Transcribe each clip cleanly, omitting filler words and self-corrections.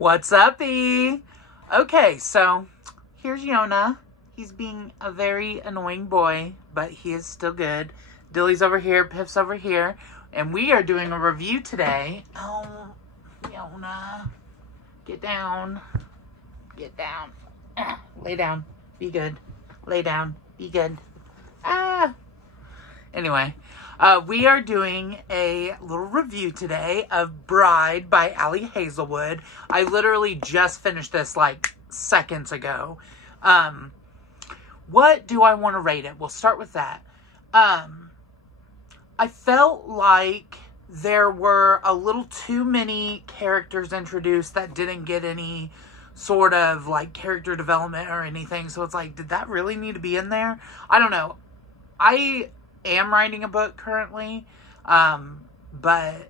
What's up, E? Okay, so here's Yona. He's being a very annoying boy, but he is still good. Dilly's over here, Piff's over here, and we are doing a review today. Oh, Yona. Get down. Get down. Lay down. Be good. Lay down. Be good. Anyway, we are doing a little review today of Bride by Hazelwood. I literally just finished this like seconds ago. What do I want to rate it? We'll start with that. I felt like there were a little too many characters introduced that didn't get any sort of like character development or anything. So it's like, did that really need to be in there? I don't know. I am writing a book currently, but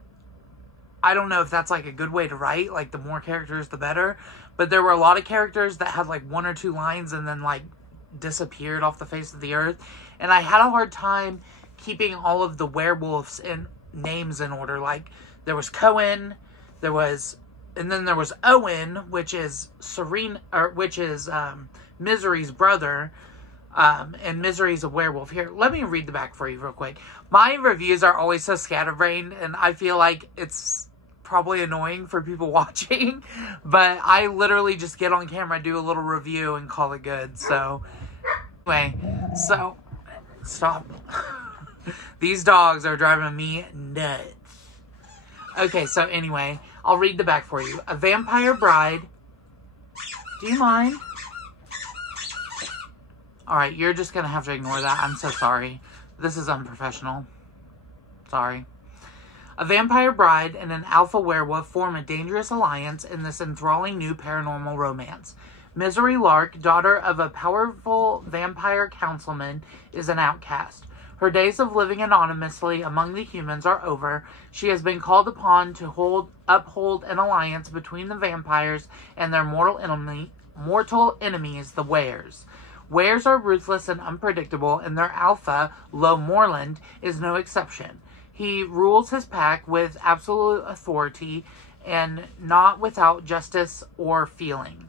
I don't know if that's like a good way to write. Like, the more characters, the better. But there were a lot of characters that had like one or two lines and then like disappeared off the face of the earth. And I had a hard time keeping all of the werewolves in names in order. Like, there was Cohen, and then there was Owen, which is Misery's brother. And Misery's a werewolf. Here, let me read the back for you real quick. My reviews are always so scatterbrained, and I feel like it's probably annoying for people watching, but I literally just get on camera, do a little review, and call it good. So, anyway, so, stop. These dogs are driving me nuts. Okay, so anyway, I'll read the back for you. A vampire bride. Do you mind? Alright, you're just going to have to ignore that. I'm so sorry. This is unprofessional. Sorry. A vampire bride and an alpha werewolf form a dangerous alliance in this enthralling new paranormal romance. Misery Lark, daughter of a powerful vampire councilman, is an outcast. Her days of living anonymously among the humans are over. She has been called upon to uphold an alliance between the vampires and their mortal enemies, the Wares. Wares are ruthless and unpredictable, and their alpha, Lo Morland, is no exception. He rules his pack with absolute authority and not without justice or feeling.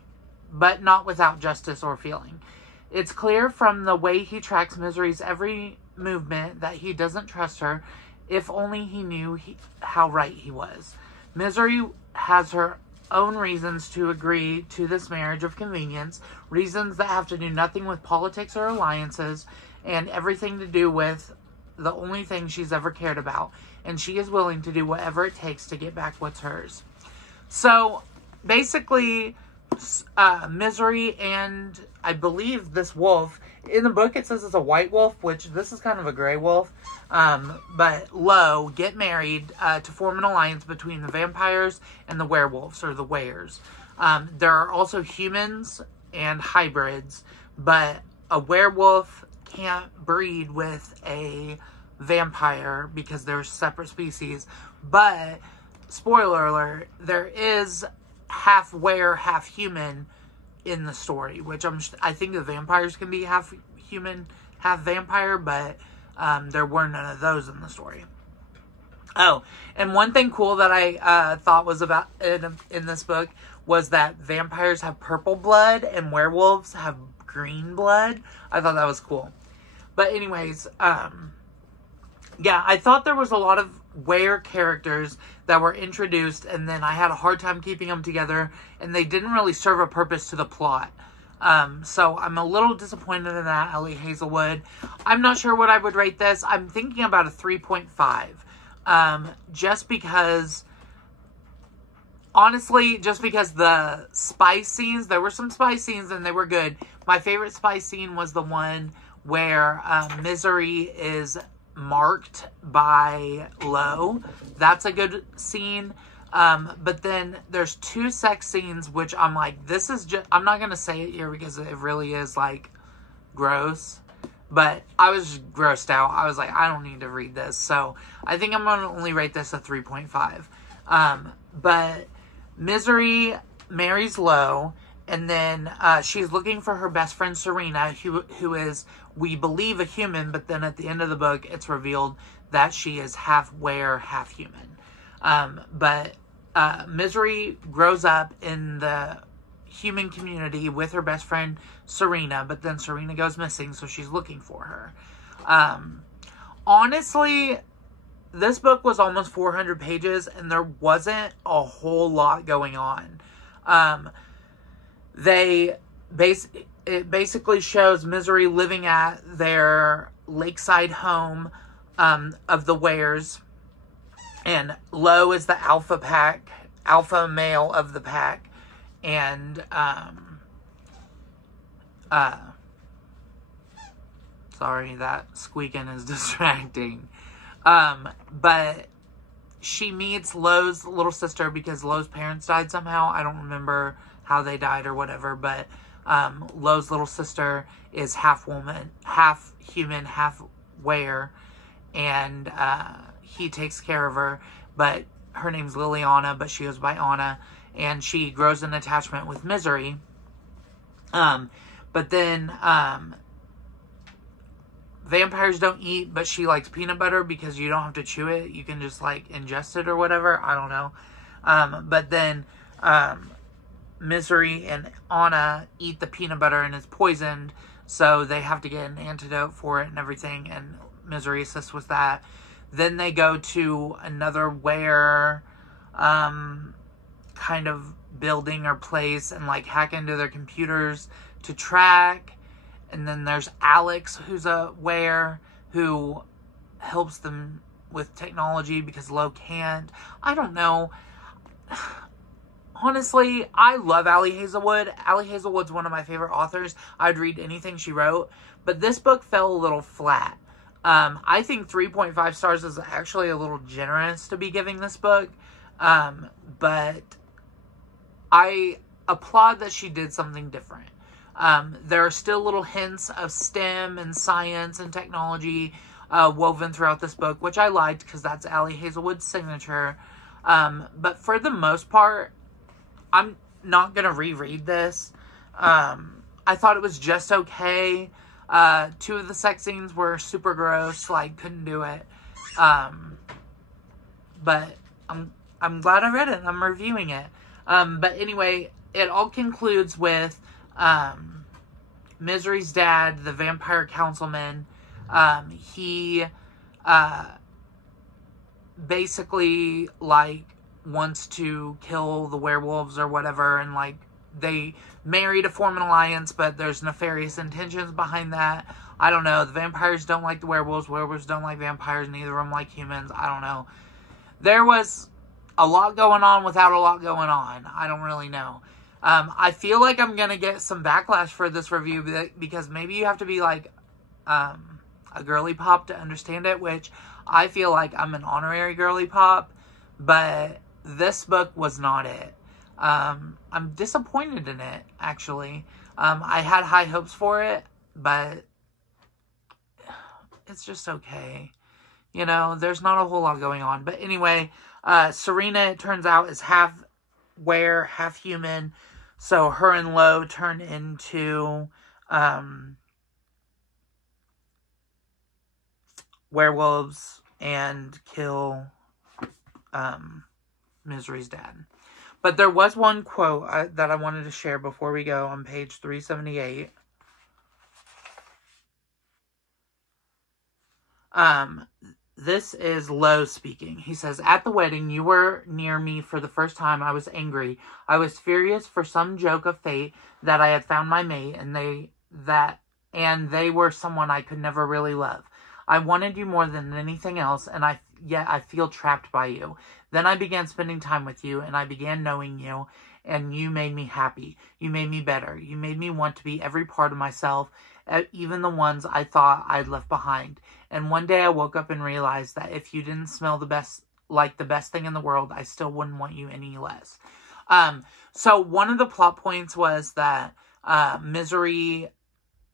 It's clear from the way he tracks Misery's every movement that he doesn't trust her. If only he knew how right he was. Misery has her own reasons to agree to this marriage of convenience, reasons that have to do nothing with politics or alliances, and everything to do with the only thing she's ever cared about, and she is willing to do whatever it takes to get back what's hers. So, basically, Misery and, I believe, this wolf, in the book it says it's a white wolf, which this is kind of a gray wolf, but Lo get married to form an alliance between the vampires and the werewolves, or the Wares. There are also humans and hybrids, but a werewolf can't breed with a vampire because they're separate species. But, spoiler alert, there is half were, half human in the story, which I think the vampires can be half human, half vampire, but there were none of those in the story. Oh, and one thing cool that I thought was about in this book was that vampires have purple blood and werewolves have green blood. I thought that was cool. But anyways, yeah, I thought there was a lot of were characters that were introduced, and then I had a hard time keeping them together, and they didn't really serve a purpose to the plot. So I'm a little disappointed in that, Hazelwood. I'm not sure what I would rate this. I'm thinking about a 3.5. Just because, honestly, just because the spice scenes, there were some spice scenes and they were good. My favorite spice scene was the one where Misery is marked by Lo. That's a good scene. But then there's two sex scenes which I'm like, this is just, I'm not going to say it here because it really is like gross, but I was grossed out. I was like, I don't need to read this. So I think I'm going to only rate this a 3.5. But Misery marries Lo, and then she's looking for her best friend Serena, who is, we believe, a human, but then at the end of the book it's revealed that she is half were, half human. But Misery grows up in the human community with her best friend Serena, but then Serena goes missing, so she's looking for her. Honestly, this book was almost 400 pages, and there wasn't a whole lot going on. It basically shows Misery living at their lakeside home of the Wares, and Lo is the alpha male of the pack, and sorry, that squeaking is distracting. But she meets Lo's little sister because Lo's parents died somehow. I don't remember how they died or whatever, but Lo's little sister is half woman, half human, half were, and he takes care of her, but her name's Liliana, but she goes by Anna, and she grows an attachment with Misery. But then vampires don't eat, but she likes peanut butter because you don't have to chew it. You can just, like, ingest it or whatever. I don't know. But then Misery and Anna eat the peanut butter and it's poisoned, so they have to get an antidote for it and everything, and Misery assists with that. Then they go to another kind of building or place and, like, hack into their computers to track. And then there's Alex, who's a were, who helps them with technology because Lo can't. I don't know. Honestly, I love Ali Hazelwood. Ali Hazelwood's one of my favorite authors. I'd read anything she wrote. But this book fell a little flat. I think 3.5 stars is actually a little generous to be giving this book. But I applaud that she did something different. There are still little hints of STEM and science and technology woven throughout this book, which I liked because that's Ali Hazelwood's signature. But for the most part, I'm not going to reread this. I thought it was just okay. 2 of the sex scenes were super gross, like, couldn't do it. But I'm glad I read it and I'm reviewing it. But anyway, it all concludes with Misery's dad, the vampire councilman. He basically, like, wants to kill the werewolves or whatever, and, like, they marry to form an alliance, but there's nefarious intentions behind that. I don't know. The vampires don't like the werewolves don't like vampires, neither of them like humans. I don't know. There was a lot going on without a lot going on. I don't really know. I feel like I'm going to get some backlash for this review because maybe you have to be, like, a girly pop to understand it, which I feel like I'm an honorary girly pop, but this book was not it. I'm disappointed in it, actually. I had high hopes for it, but it's just okay. You know, there's not a whole lot going on. But anyway, Serena, it turns out, is half were, half human. So her and Lo turn into werewolves and kill Misery's dad. But there was one quote that I wanted to share before we go on page 378. This is Lo speaking. He says, "At the wedding, you were near me for the first time. I was angry. I was furious for some joke of fate that I had found my mate, and they were someone I could never really love. I wanted you more than anything else, and yet I feel trapped by you. Then I began spending time with you, and I began knowing you, and you made me happy. You made me better. You made me want to be every part of myself, even the ones I thought I'd left behind. And one day I woke up and realized that if you didn't smell the best thing in the world, I still wouldn't want you any less." So one of the plot points was that Misery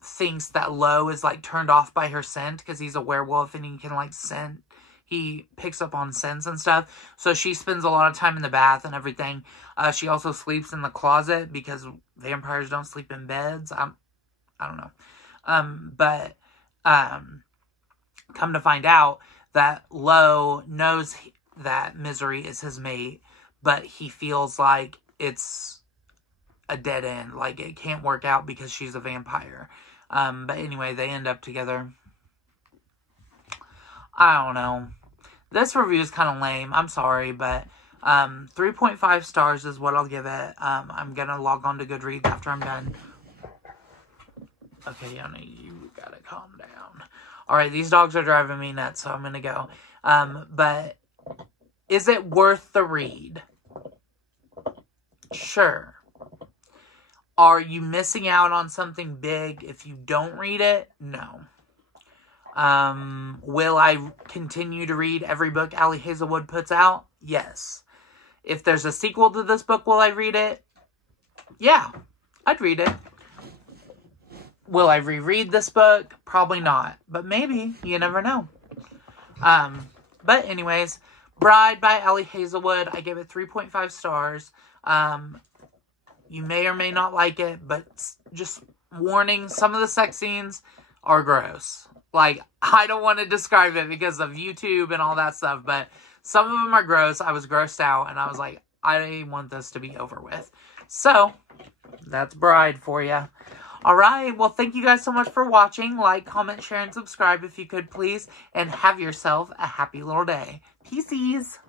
thinks that Lo is, like, turned off by her scent because he's a werewolf and he can, like, scent. He picks up on scents and stuff. So she spends a lot of time in the bath and everything. She also sleeps in the closet because vampires don't sleep in beds. I don't know. But come to find out that Lo knows that Misery is his mate, but he feels like it's a dead end. Like, it can't work out because she's a vampire. But anyway, they end up together. I don't know. This review is kind of lame. I'm sorry, but 3.5 stars is what I'll give it. I'm going to log on to Goodreads after I'm done. Okay, Yoni, you gotta calm down. Alright, these dogs are driving me nuts, so I'm gonna go. But is it worth the read? Sure. Are you missing out on something big if you don't read it? No. Will I continue to read every book Allie Hazelwood puts out? Yes. If there's a sequel to this book, will I read it? Yeah, I'd read it. Will I reread this book? Probably not. But maybe. You never know. But anyways, Bride by Allie Hazelwood. I gave it 3.5 stars. You may or may not like it, but just warning, some of the sex scenes are gross. Like, I don't want to describe it because of YouTube and all that stuff, but some of them are gross. I was grossed out, and I was like, I want this to be over with. So, that's Bride for you. Alright, well, thank you guys so much for watching. Like, comment, share, and subscribe if you could, please. And have yourself a happy little day. Peace.